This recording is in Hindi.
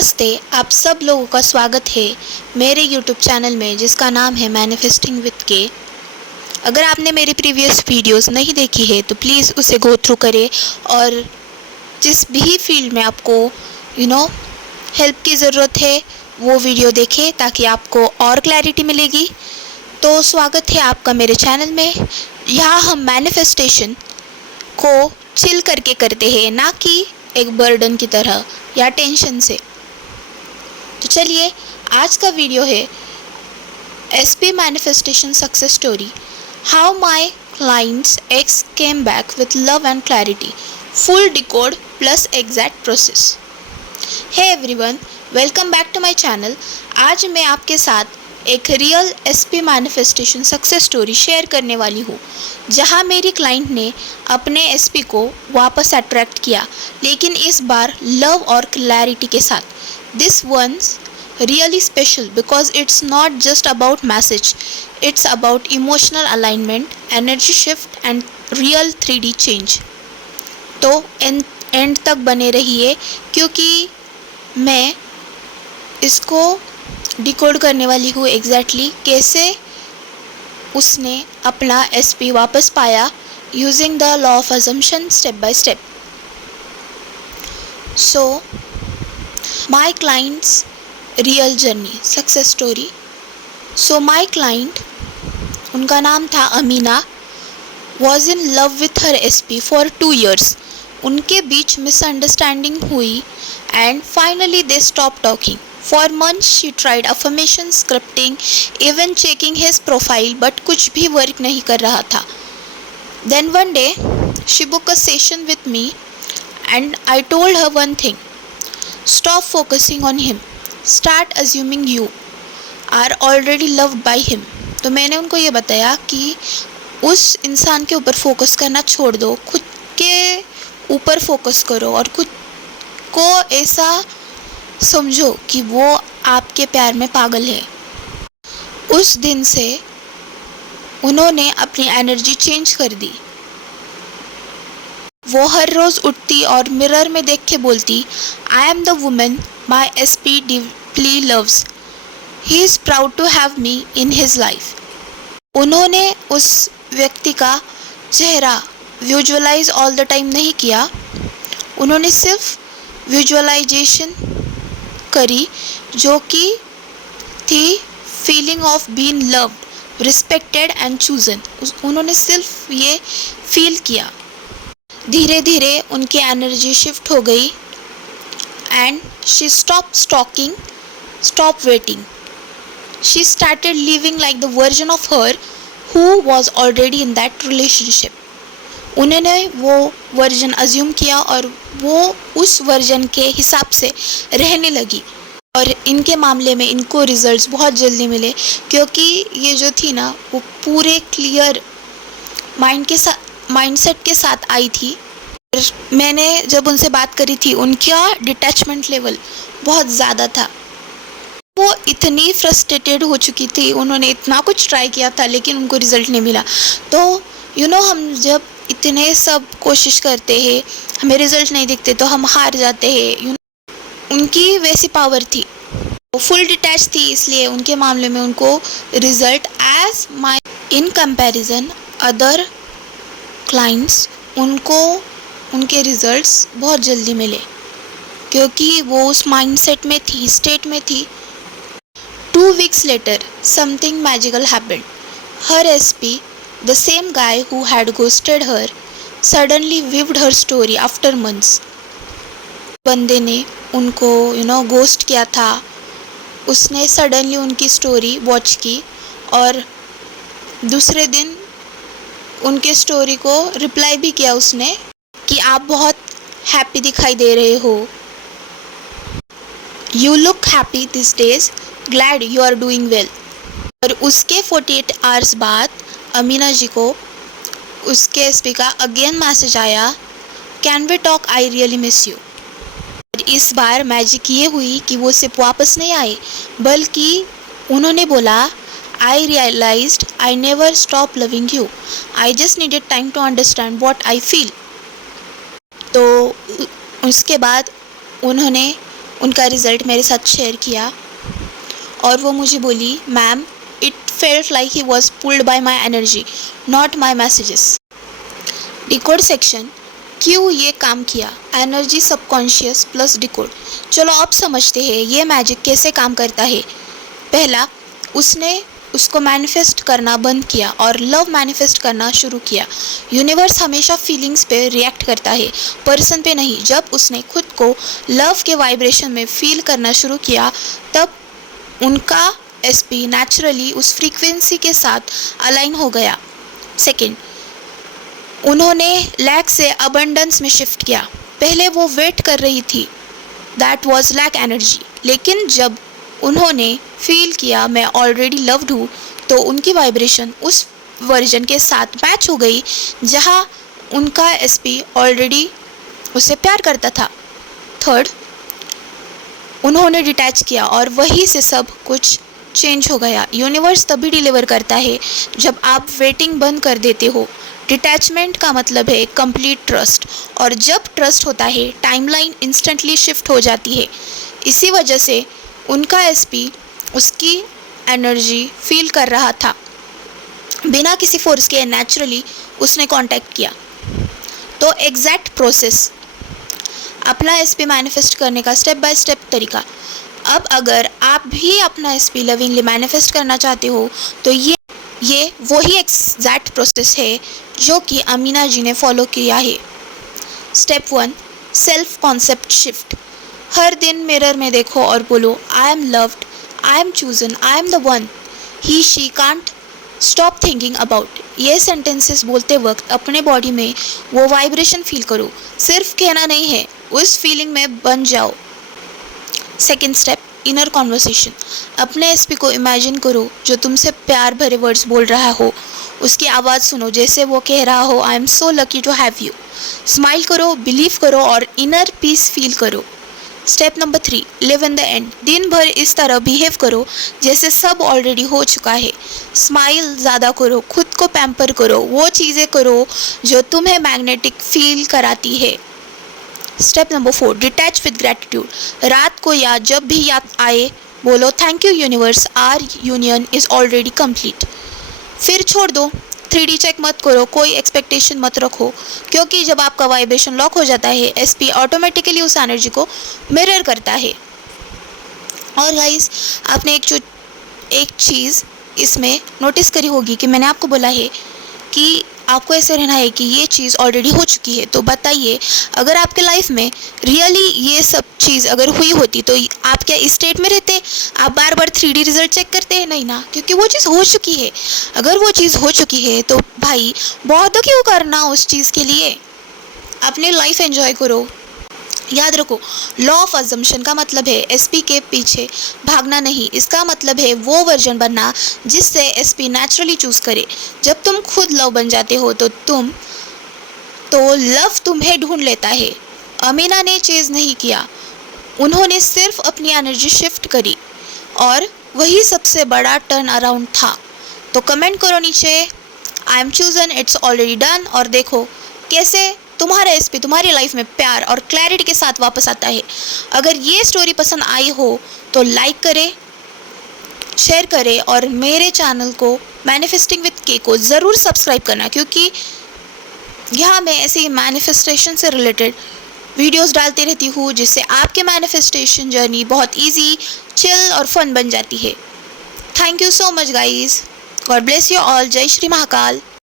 नमस्ते, आप सब लोगों का स्वागत है मेरे YouTube चैनल में जिसका नाम है मैनिफेस्टिंग विद के। अगर आपने मेरी प्रीवियस वीडियोस नहीं देखी है तो प्लीज़ उसे गो थ्रू करें और जिस भी फील्ड में आपको हेल्प की ज़रूरत है वो वीडियो देखें ताकि आपको और क्लैरिटी मिलेगी। तो स्वागत है आपका मेरे चैनल में। यहाँ हम मैनिफेस्टेशन को चिल करके करते हैं, ना कि एक बर्डन की तरह या टेंशन से। तो चलिए, आज का वीडियो है SP manifestation success story, how my clients ex came back with love and clarity, full decode plus exact process. Hey everyone, welcome back to my channel. आज मैं आपके साथ एक real SP manifestation success story share करने वाली हूँ, जहाँ मेरी क्लाइंट ने अपने एसपी को वापस अट्रैक्ट किया, लेकिन इस बार लव और क्लैरिटी के साथ। This one's really special because it's not just about message, it's about emotional alignment, energy shift and real 3D change. तो एंड तक बने रहिए क्योंकि मैं इसको डिकोड करने वाली हूँ एग्जैक्टली कैसे उसने अपना एसपी वापस पाया using the law of assumption step by step. So my clients real journey success story. So my client, उनका नाम था Amina, was in love with her SP for 2 years। उनके बीच मिसअंडरस्टैंडिंग हुई and finally they stop talking. For months she tried affirmation, scripting, even checking his profile, but कुछ भी वर्क नहीं कर रहा था। Then one day she booked a session with me and I told her one thing: stop focusing on him, start assuming you are already loved by him। तो मैंने उनको ये बताया कि उस इंसान के ऊपर फोकस करना छोड़ दो, खुद के ऊपर फोकस करो और खुद को ऐसा समझो कि वो आपके प्यार में पागल है। उस दिन से उन्होंने अपनी एनर्जी चेंज कर दी। वो हर रोज़ उठती और मिरर में देख के बोलती, I am the woman my SP deeply loves, he is proud to have me in his life. उन्होंने उस व्यक्ति का चेहरा विजुअलाइज ऑल द टाइम नहीं किया, उन्होंने सिर्फ विजुअलाइजेशन करी जो कि थी feeling of being loved, respected and chosen. उन्होंने सिर्फ ये फील किया। धीरे धीरे उनकी एनर्जी शिफ्ट हो गई and she stop stalking, stop waiting. She started living like the version of her who was already in that relationship. उन्होंने वो वर्जन अज्यूम किया और वो उस वर्जन के हिसाब से रहने लगी। और इनके मामले में इनको रिजल्ट्स बहुत जल्दी मिले क्योंकि ये जो थी ना वो पूरे क्लियर माइंडसेट के साथ आई थी। और मैंने जब उनसे बात करी थी उनका डिटैचमेंट लेवल बहुत ज़्यादा था। वो इतनी फ्रस्ट्रेटेड हो चुकी थी, उन्होंने इतना कुछ ट्राई किया था लेकिन उनको रिज़ल्ट नहीं मिला। तो हम जब इतने सब कोशिश करते हैं, हमें रिजल्ट नहीं दिखते तो हम हार जाते हैं। उनकी वैसी पावर थी, वो फुल डिटैच थी, इसलिए उनके मामले में उनको result as my in comparison other clients उनको उनके रिजल्ट्स बहुत जल्दी मिले क्योंकि वो उस माइंडसेट में थी, स्टेट में थी। 2 weeks later something magical happened. Her SP, the same guy who had ghosted her, suddenly weaved her story after months. बंदे ने उनको घोस्ट किया था, उसने सडनली उनकी स्टोरी वॉच की और दूसरे दिन उनके स्टोरी को रिप्लाई भी किया उसने कि आप बहुत हैप्पी दिखाई दे रहे हो, you look happy this days, glad you are doing well. और उसके 48 hours बाद अमीना जी को उसके एसपी का अगेन मैसेज आया, can we talk, I really miss you. इस बार मैजिक ये हुई कि वो सिर्फ वापस नहीं आए बल्कि उन्होंने बोला, I realised I never stop loving you, I just needed time to understand what I feel. तो उसके बाद उन्होंने उनका रिज़ल्ट मेरे साथ शेयर किया और वो मुझे बोली, ma'am it felt like he was pulled bye my energy not my messages. Decode section, क्यों ये काम किया, एनर्जी सबकॉन्शियस प्लस डिकोड। चलो अब समझते हैं ये मैजिक कैसे काम करता है। पहला, उसने उसको मैनिफेस्ट करना बंद किया और लव मैनिफेस्ट करना शुरू किया। यूनिवर्स हमेशा फीलिंग्स पे रिएक्ट करता है, पर्सन पे नहीं। जब उसने खुद को लव के वाइब्रेशन में फील करना शुरू किया तब उनका एसपी नेचुरली उस फ्रीक्वेंसी के साथ अलाइन हो गया। सेकंड, उन्होंने लैक से अबंडेंस में शिफ्ट किया। पहले वो वेट कर रही थी, दैट वाज लैक एनर्जी, लेकिन जब उन्होंने फील किया मैं ऑलरेडी लव्ड हूँ तो उनकी वाइब्रेशन उस वर्जन के साथ मैच हो गई जहाँ उनका एसपी ऑलरेडी उससे प्यार करता था। थर्ड, उन्होंने डिटैच किया और वहीं से सब कुछ चेंज हो गया। यूनिवर्स तभी डिलीवर करता है जब आप वेटिंग बंद कर देते हो। डिटैचमेंट का मतलब है कंप्लीट ट्रस्ट, और जब ट्रस्ट होता है टाइमलाइन इंस्टेंटली शिफ्ट हो जाती है। इसी वजह से उनका एसपी उसकी एनर्जी फील कर रहा था, बिना किसी फोर्स के नेचुरली उसने कांटेक्ट किया। तो एग्जैक्ट प्रोसेस, अपना एसपी मैनिफेस्ट करने का स्टेप बाय स्टेप तरीका। अब अगर आप भी अपना एसपी लविंगली मैनिफेस्ट करना चाहते हो तो ये वही एग्जैक्ट प्रोसेस है जो कि अमीना जी ने फॉलो किया है। Step 1, self concept shift. हर दिन मिरर में देखो और बोलो, I am loved, I am chosen, I am the one, he she can't stop thinking about. ये सेंटेंसेस बोलते वक्त अपने बॉडी में वो वाइब्रेशन फील करो, सिर्फ कहना नहीं है, उस फीलिंग में बन जाओ। Second step, inner conversation. अपने एसपी को इमेजिन करो जो तुमसे प्यार भरे वर्ड्स बोल रहा हो, उसकी आवाज़ सुनो जैसे वो कह रहा हो, I am so lucky to have you. Smile करो, बिलीव करो और इनर पीस फील करो। Step number 3, live in the end. दिन भर इस तरह बिहेव करो जैसे सब ऑलरेडी हो चुका है। स्माइल ज़्यादा करो, खुद को पैम्पर करो, वो चीज़ें करो जो तुम्हें मैग्नेटिक फील कराती है। Step number 4, detach with gratitude. रात को या जब भी याद आए बोलो, thank you universe, our union is already complete. फिर छोड़ दो, 3D चेक मत करो, कोई एक्सपेक्टेशन मत रखो, क्योंकि जब आपका वाइब्रेशन लॉक हो जाता है एसपी ऑटोमेटिकली उस एनर्जी को मिरर करता है। और गाइस, आपने एक चीज़ इसमें नोटिस करी होगी कि मैंने आपको बोला है कि आपको ऐसे रहना है कि ये चीज़ ऑलरेडी हो चुकी है। तो बताइए, अगर आपके लाइफ में रियली ये सब चीज़ अगर हुई होती तो आप क्या इस स्टेट में रहते? आप बार बार 3D रिजल्ट चेक करते हैं? नहीं ना, क्योंकि वो चीज़ हो चुकी है। अगर वो चीज़ हो चुकी है तो भाई बहुत क्यों करना उस चीज़ के लिए, अपनी लाइफ एंजॉय करो। याद रखो, लॉ ऑफ अजम्पशन का मतलब है एसपी के पीछे भागना नहीं, इसका मतलब है वो वर्जन बनना जिससे एसपी नेचुरली चूज़ करे। जब तुम खुद लव बन जाते हो तो लव तुम्हें ढूंढ लेता है। अमीना ने चेज़ नहीं किया, उन्होंने सिर्फ अपनी एनर्जी शिफ्ट करी और वही सबसे बड़ा टर्न अराउंड था। तो कमेंट करो नीचे, आई am chosen, it's already done, और देखो कैसे तुम्हारा एसपी तुम्हारी लाइफ में प्यार और क्लैरिटी के साथ वापस आता है। अगर ये स्टोरी पसंद आई हो तो लाइक करें, शेयर करें और मेरे चैनल को मैनिफेस्टिंग विद के को ज़रूर सब्सक्राइब करना, क्योंकि यहाँ मैं ऐसे मैनिफेस्टेशन से रिलेटेड वीडियोस डालती रहती हूँ जिससे आपके मैनिफेस्टेशन जर्नी बहुत इजी, चिल और फन बन जाती है। Thank you so much guys, God bless you all. जय श्री महाकाल।